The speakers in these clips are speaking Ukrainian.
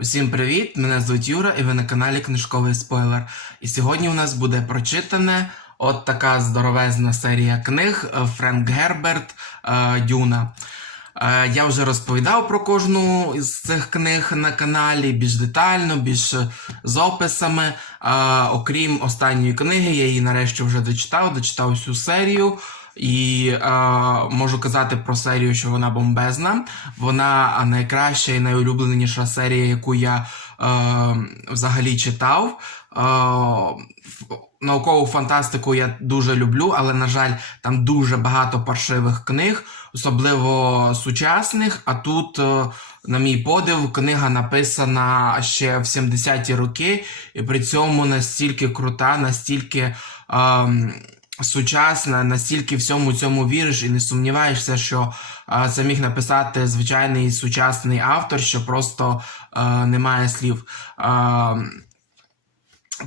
Усім привіт! Мене звуть Юра, і ви на каналі Книжковий Спойлер. І сьогодні у нас буде прочитане от така здоровезна серія книг е, Френк Герберт е, Дюна. Е, Я вже розповідав про кожну із цих книг на каналі більш детально, більш з описами. Окрім останньої книги, я її нарешті вже дочитав, дочитав всю серію. І е, можу казати про серію, що вона бомбезна. Вона найкраща і найулюбленіша серія, яку я е, взагалі читав. Е, наукову фантастику я дуже люблю, але, на жаль, там дуже багато паршивих книг, особливо сучасних. А тут, е, на мій подив, книга написана ще в 70-ті роки, і при цьому настільки крута, настільки. ем, сучасна, настільки всьому цьому віриш і не сумніваєшся, що а, це міг написати звичайний сучасний автор, що просто а, немає слів. А,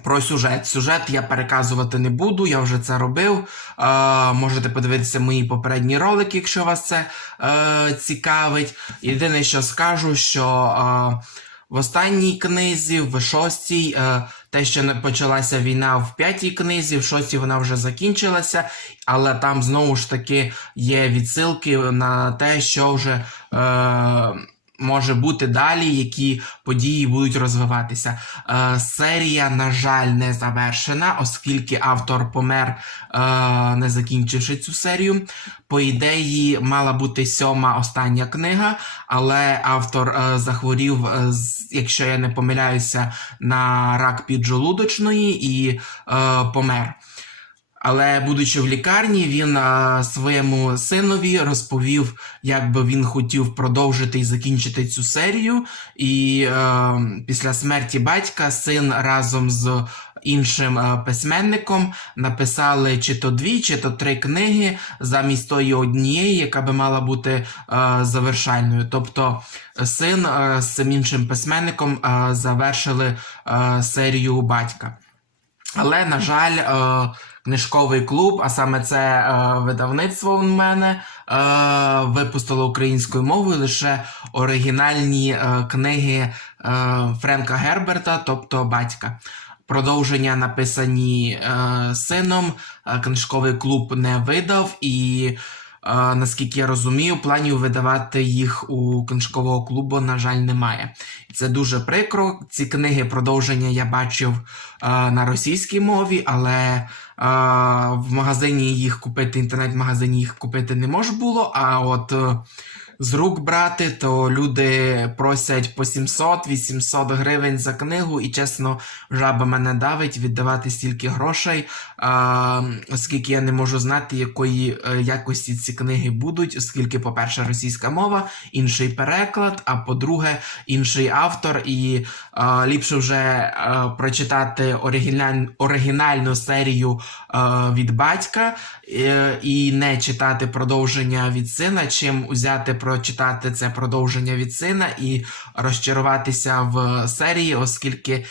про сюжет. Сюжет я переказувати не буду, я вже це робив. Е, можете подивитися мої попередні ролики, якщо вас це е, цікавить. Єдине, що скажу, що е, в останній книзі, в шостій, е, те, що не почалася війна в п'ятій книзі, в шостій вона вже закінчилася, але там знову ж таки є відсилки на те, що вже. Е, Може бути далі, які події будуть розвиватися. Е, серія, на жаль, не завершена, оскільки автор помер, е, не закінчивши цю серію. По ідеї, мала бути сьома остання книга, але автор е, захворів, е, якщо я не помиляюся, на рак піджолудочної і е, помер. Але будучи в лікарні, він а, своєму синові розповів, як би він хотів продовжити і закінчити цю серію. І е, після смерті батька син разом з іншим е, письменником написали чи то дві, чи то три книги замість тої однієї, яка би мала бути е, завершальною. Тобто син е, з цим іншим письменником е, завершили е, серію батька. Але, на жаль, е, книжковий клуб, а саме це е, видавництво в мене, е, випустило українською мовою лише оригінальні е, книги е, Френка Герберта, тобто батька. Продовження написані е, сином, е, книжковий клуб не видав і. е, Наскільки я розумію, планів видавати їх у книжкового клубу, на жаль, немає. Це дуже прикро. Ці книги продовження я бачив е, на російській мові, але е, в магазині їх купити, інтернет-магазині їх купити не можна було. А от е, з рук брати, то люди просять по 700-800 гривень за книгу, і чесно, жаба мене давить віддавати стільки грошей, оскільки я не можу знати, якої е, якості ці книги будуть, оскільки, по-перше, російська мова, інший переклад, а по-друге, інший автор, і е, ліпше вже е, прочитати оригіналь... оригінальну серію від батька і не читати продовження від сина, чим взяти прочитати це продовження від сина і розчаруватися в серії, оскільки,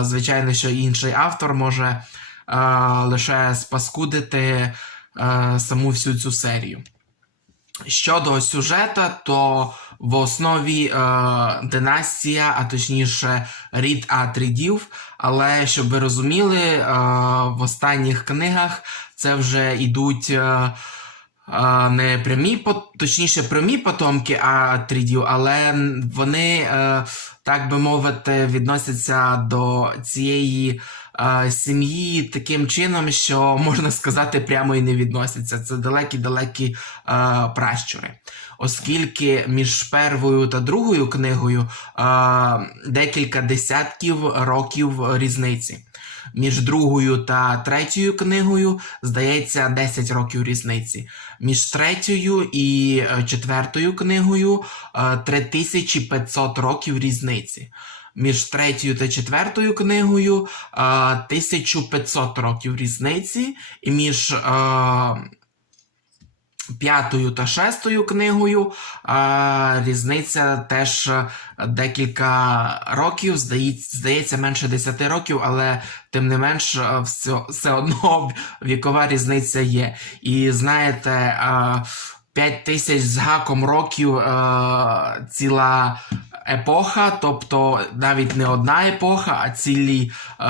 звичайно, що інший автор може лише спаскудити е, саму всю цю серію. Щодо сюжета, то в основі е, династія, а точніше рід Атрідів. Але щоб ви розуміли, е, в останніх книгах це вже йдуть е, е, не прямі, точніше, прямі потомки Атрідів, але вони, е, так би мовити, відносяться до цієї е, сім'ї таким чином, що можна сказати, прямо і не відносяться. Це далекі-далекі е, пращури. Оскільки між первою та другою книгою е, декілька десятків років різниці. Між другою та третьою книгою, здається, 10 років різниці. Між третьою і е, четвертою книгою е, 3500 років різниці. Між третьою та четвертою книгою е, 1500 років різниці, і між п'ятою та шестою книгою різниця теж декілька років, здається, менше 10 років, але тим не менш, все, все одно вікова різниця є. І знаєте, е, 5 тисяч з гаком років е, ціла епоха, тобто навіть не одна епоха, а цілі е,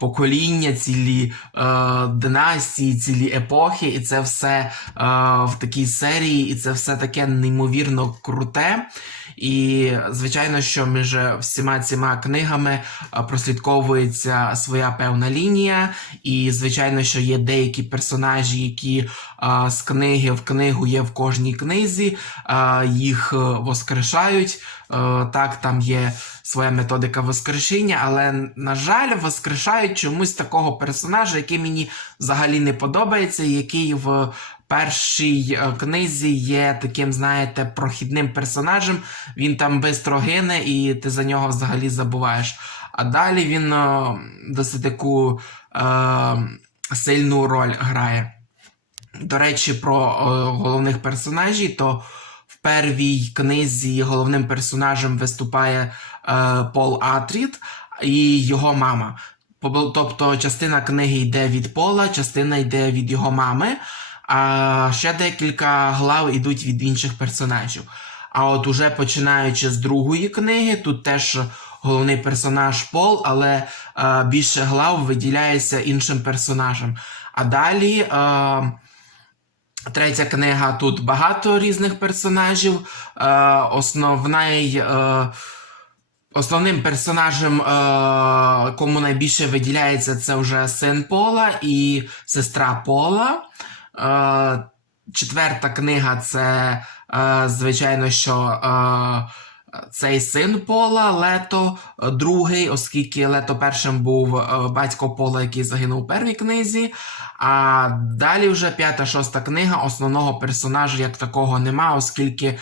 покоління, цілі е, династії, цілі епохи, і це все е, в такій серії, і це все таке неймовірно круте. І звичайно, що між всіма цими книгами е, прослідковується своя певна лінія, і звичайно, що є деякі персонажі, які е, з книги в книгу є в кожній книзі, е, їх воскрешають. Так, там є своя методика воскрешення, але, на жаль, воскрешають чомусь такого персонажа, який мені взагалі не подобається, який в першій е, книзі є таким, знаєте, прохідним персонажем. Він там бистро гине, і ти за нього взагалі забуваєш. А далі він е, досить таку е, сильну роль грає. До речі, про е, головних персонажів, то в первій книзі головним персонажем виступає е, Пол Атрід і його мама. Тобто частина книги йде від Пола, частина йде від його мами, а ще декілька глав йдуть від інших персонажів. А от уже починаючи з другої книги, тут теж головний персонаж Пол, але е, більше глав виділяється іншим персонажем. А далі. Е, Третя книга тут багато різних персонажів. Е, основний, е, основним персонажем, е, кому найбільше виділяється, це вже син Пола і сестра Пола. Е, четверта книга це, е, звичайно, що. Е, цей син Пола, Лето, другий, оскільки Лето першим був батько Пола, який загинув у першій книзі. А далі вже п'ята, шоста книга основного персонажа як такого нема, оскільки е,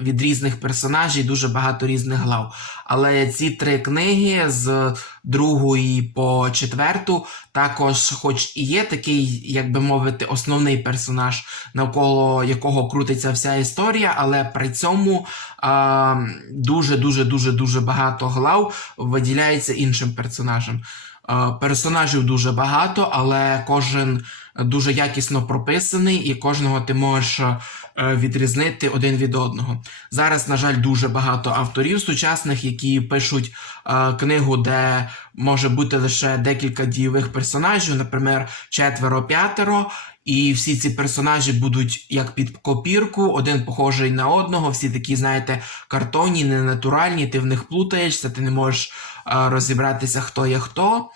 від різних персонажів дуже багато різних глав. Але ці три книги з другої по четверту також, хоч і є такий, як би мовити, основний персонаж, навколо якого крутиться вся історія, але при цьому е, дуже дуже дуже дуже багато глав виділяється іншим персонажем. Е, Персонажів дуже багато, але кожен дуже якісно прописаний, і кожного ти можеш е, відрізнити один від одного. Зараз, на жаль, дуже багато авторів сучасних, які пишуть е, книгу, де може бути лише декілька дійових персонажів, наприклад, четверо-п'ятеро. І всі ці персонажі будуть як під копірку, один похожий на одного, всі такі, знаєте, картонні, ненатуральні, ти в них плутаєшся, ти не можеш розібратися, хто є хто.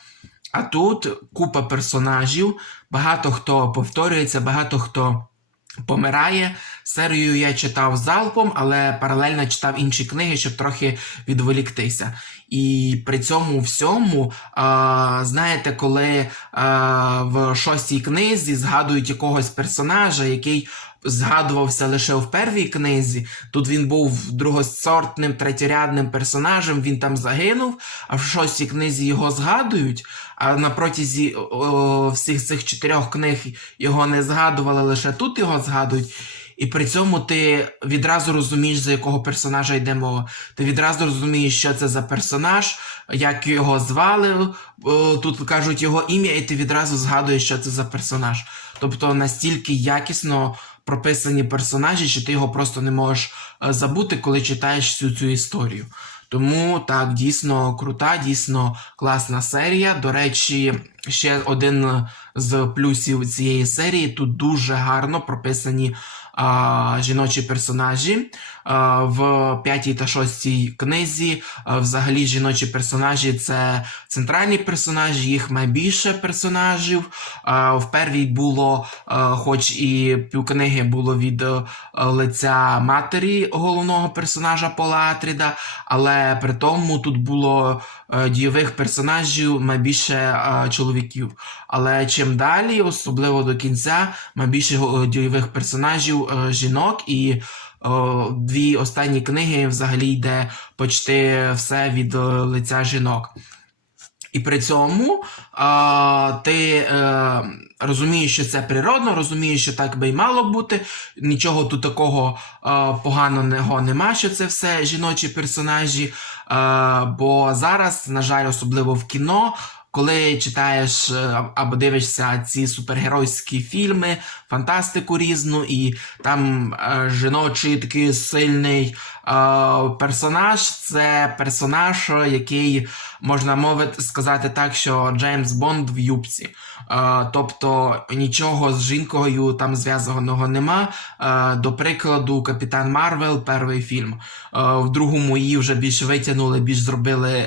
А тут купа персонажів, багато хто повторюється, багато хто помирає. Серію я читав залпом, але паралельно читав інші книги, щоб трохи відволіктися. І при цьому всьому, а, знаєте, коли а, в шостій книзі згадують якогось персонажа, який згадувався лише в первій книзі, тут він був другосортним, третєрядним персонажем, він там загинув, а в шостій книзі його згадують. А на протязі всіх цих чотирьох книг його не згадували, лише тут його згадують. І при цьому ти відразу розумієш, за якого персонажа йде мова. Ти відразу розумієш, що це за персонаж, як його звали. Тут кажуть його ім'я, і ти відразу згадуєш, що це за персонаж. Тобто настільки якісно прописані персонажі, що ти його просто не можеш е, забути, коли читаєш всю цю історію. Тому так, дійсно крута, дійсно класна серія. До речі, ще один з плюсів цієї серії тут дуже гарно прописані а, жіночі персонажі. А, в п'ятій та шостій книзі взагалі жіночі персонажі це центральні персонажі, їх найбільше персонажів. В первій було, хоч і півкниги було від е, лиця матері головного персонажа Пола Атріда, але при тому тут було е, дійових персонажів найбільше е, чоловіків. Але чим далі, особливо до кінця, найбільше е, дійових персонажів е, жінок і. Дві останні книги взагалі йде почти все від е, лиця жінок. І при цьому а, ти е, розумієш, що це природно, розумієш, що так би й мало бути. Нічого тут такого а, поганого нема, що це все жіночі персонажі. А, бо зараз, на жаль, особливо в кіно. Коли читаєш е, або дивишся ці супергеройські фільми, фантастику різну, і там е, жіночий такий сильний персонаж це персонаж, який можна мовити сказати так, що Джеймс Бонд в юбці. Е, тобто нічого з жінкою там зв'язаного нема. Е, до прикладу, Капітан Марвел, перший фільм. Е, в другому її вже більш витягнули, більш зробили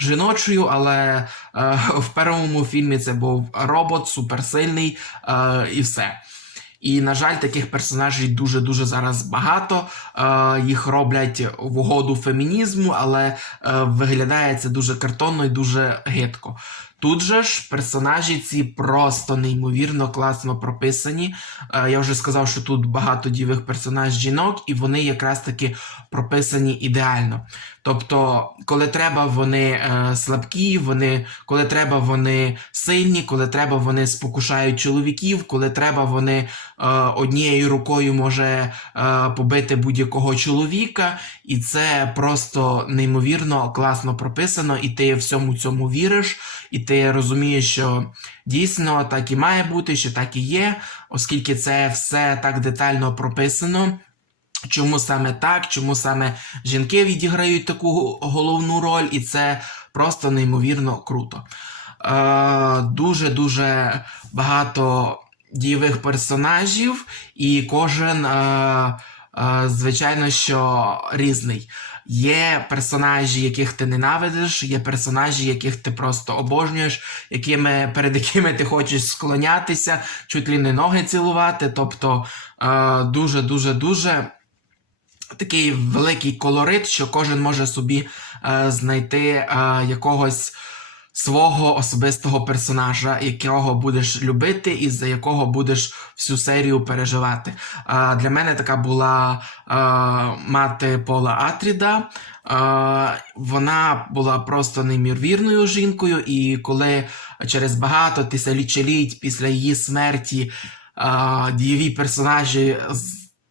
жіночою, але е, в першому фільмі це був робот, суперсильний е, і все. І, на жаль, таких персонажів дуже-дуже зараз багато. Е, їх роблять в угоду фемінізму, але е, виглядає це дуже картонно і дуже гидко. Тут же ж персонажі ці просто неймовірно класно прописані. Е, я вже сказав, що тут багато дівих персонаж жінок, і вони якраз таки прописані ідеально. Тобто, коли треба, вони е, слабкі, вони, коли треба, вони сильні, коли треба, вони спокушають чоловіків, коли треба, вони однією рукою може е, побити будь-якого чоловіка, і це просто неймовірно класно прописано, і ти всьому цьому віриш, і ти розумієш, що дійсно так і має бути, що так і є, оскільки це все так детально прописано. Чому саме так, чому саме жінки відіграють таку головну роль, і це просто неймовірно круто. Е, Дуже-дуже багато дієвих персонажів, і кожен, е, е, звичайно, що різний. Є персонажі, яких ти ненавидиш, є персонажі, яких ти просто обожнюєш, якими, перед якими ти хочеш склонятися, чуть ли не ноги цілувати. Тобто е, дуже-дуже дуже такий великий колорит, що кожен може собі знайти якогось свого особистого персонажа, якого будеш любити, і за якого будеш всю серію переживати. Е, для мене така була е, мати Пола Атріда. Е, вона була просто неймовірною жінкою, і коли через багато тисячоліть після її смерті е, дієві персонажі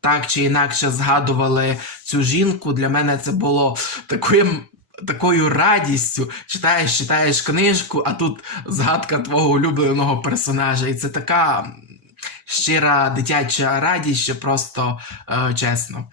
так чи інакше згадували цю жінку. Для мене це було таким. Такою радістю читаєш, читаєш книжку, а тут згадка твого улюбленого персонажа. І це така щира дитяча радість, що просто е, чесно.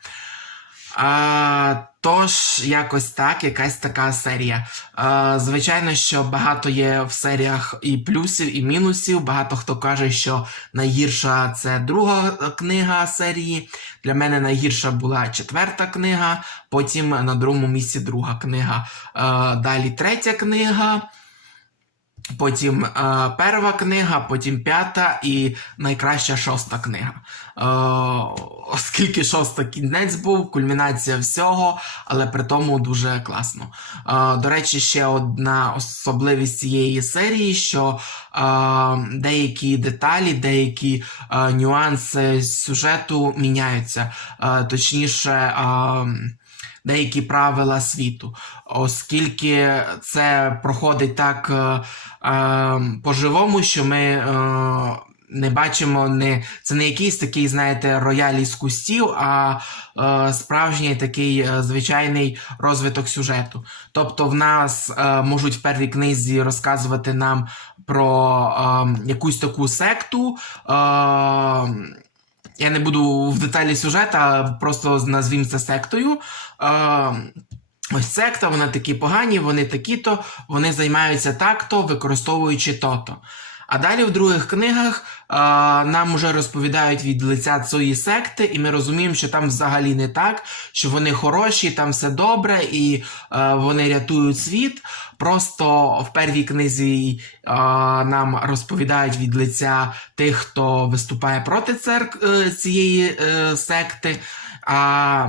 А, Тож, якось так, якась така серія. Е, звичайно, що багато є в серіях і плюсів, і мінусів. Багато хто каже, що найгірша це друга книга серії. Для мене найгірша була четверта книга, потім на другому місці друга книга. Е, далі третя книга. Потім е, перша книга, потім п'ята і найкраща шоста книга. Е, оскільки шоста кінець був, кульмінація всього, але при тому дуже класно. Е, до речі, ще одна особливість цієї серії, що е, деякі деталі, деякі е, нюанси сюжету міняються. Е, точніше. Е, деякі правила світу, оскільки це проходить так е, е, по-живому, що ми. Е, не бачимо не це не якийсь такий, знаєте, рояль із кустів, а е, справжній такий звичайний розвиток сюжету. Тобто, в нас е, можуть в первій книзі розказувати нам про е, якусь таку секту. Е, я не буду в деталі сюжета, просто назвім це сектою. Е, Ось секта, вони такі погані, вони такі-то, вони займаються так-то, використовуючи то-то. А далі в других книгах а, нам вже розповідають від лиця цієї секти, і ми розуміємо, що там взагалі не так, що вони хороші, там все добре, і а, вони рятують світ. Просто в первій книзі а, нам розповідають від лиця тих, хто виступає проти церк цієї е, секти. А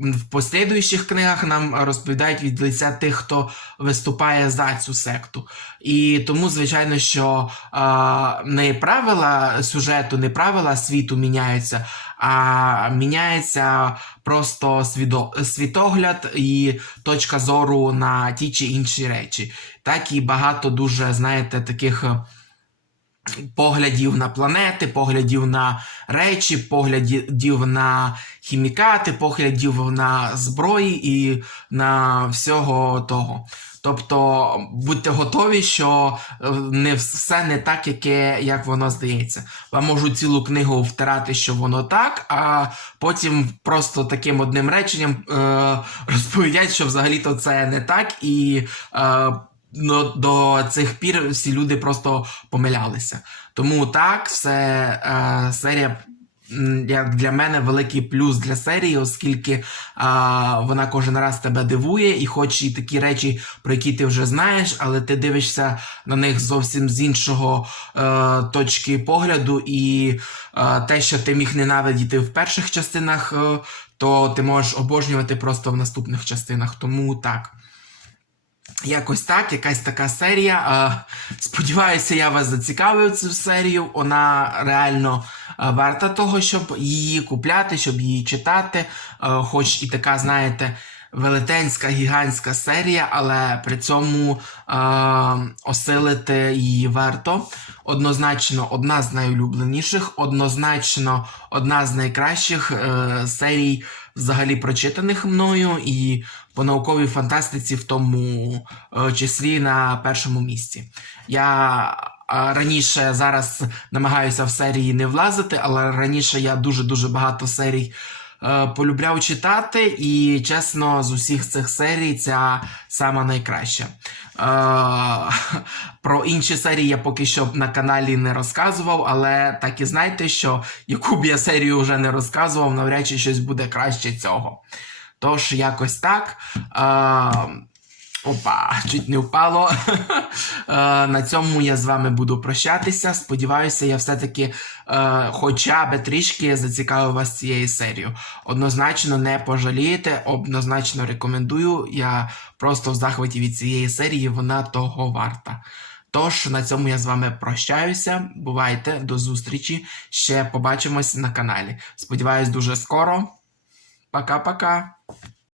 в послідуючих книгах нам розповідають від лиця тих, хто виступає за цю секту. І тому, звичайно, що а, не правила сюжету, не правила світу міняються, а міняється просто свідо, світогляд і точка зору на ті чи інші речі. Так і багато дуже, знаєте, таких. Поглядів на планети, поглядів на речі, поглядів на хімікати, поглядів на зброї і на всього того. Тобто будьте готові, що е, не все не так, яке, як воно здається. Вам можуть цілу книгу втирати, що воно так, а потім просто таким одним реченням е, розповідять, що взагалі-то це не так, і е, до цих пір всі люди просто помилялися. Тому так, це е, серія. Як для мене великий плюс для серії, оскільки а, вона кожен раз тебе дивує, і хоч і такі речі, про які ти вже знаєш, але ти дивишся на них зовсім з іншого е, точки погляду, і е, те, що ти міг ненавидіти в перших частинах, е, то ти можеш обожнювати просто в наступних частинах. Тому так. Якось так, якась така серія. Е, Сподіваюся, я вас зацікавив цю серію. Вона реально е, варта того, щоб її купляти, щоб її читати. Е, Хоч і така, знаєте, велетенська, гігантська серія, але при цьому осилити її варто. Однозначно, одна з найулюбленіших, однозначно, одна з найкращих серій, взагалі прочитаних мною, і по науковій фантастиці в тому е, числі на першому місці. Я е, раніше зараз намагаюся в серії не влазити, але раніше я дуже-дуже багато серій полюбляв читати, і чесно, з усіх цих серій ця сама найкраща. Е, про інші серії я поки що на каналі не розказував, але так і знайте, що яку б я серію вже не розказував, навряд чи щось буде краще цього. Тож, якось так. Опа, чуть не впало. Е, На цьому я з вами буду прощатися. Сподіваюся, я все-таки е, хоча б трішки зацікавив вас цією серією. Однозначно не пожалієте, однозначно рекомендую. Я просто в захваті від цієї серії, вона того варта. Тож на цьому я з вами прощаюся. Бувайте, до зустрічі. Ще побачимось на каналі. Сподіваюсь, дуже скоро. Пока-пока.